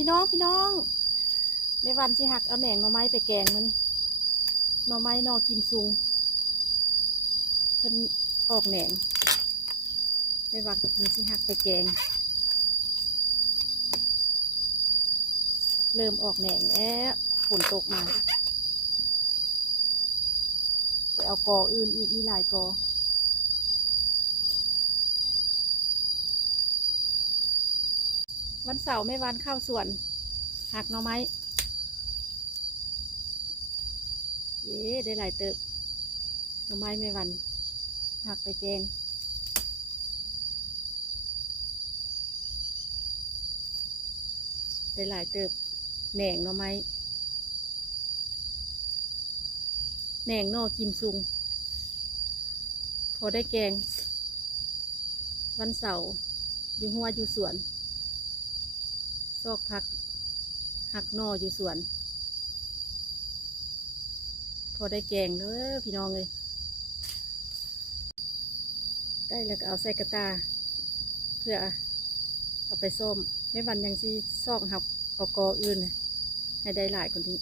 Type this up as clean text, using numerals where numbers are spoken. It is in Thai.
พี่น้องในวันที่หักเอาแหน่งหน่อไม้ไปแกงมานี่หน่อไม้นอกิมซุงเพิ่นออกแหน่งในวันที่หักไปแกงเริ่มออกแหน่งแล้วฝนตกมาไปเอากออื่นอีกมีหลายกอวันเสาร์แม่วันเข้าสวนหักหน่อไม้ได้หลายเติบหน่อไม้แม่วันหักไปแกงได้หลายเติบแหน่งหน่อไม้แหน่งนอกิมซุงพอได้แกงวันเสาร์อยู่หัวอยู่สวนซอกผักหักนออยู่สวนพอได้แกงเด้อพี่น้องเลยได้แล้วก็เอาใส่กระตาเพื่อเอาไปส้มไม่วันยังซีซอกหักเอากออื่นให้ได้หลายคนนี้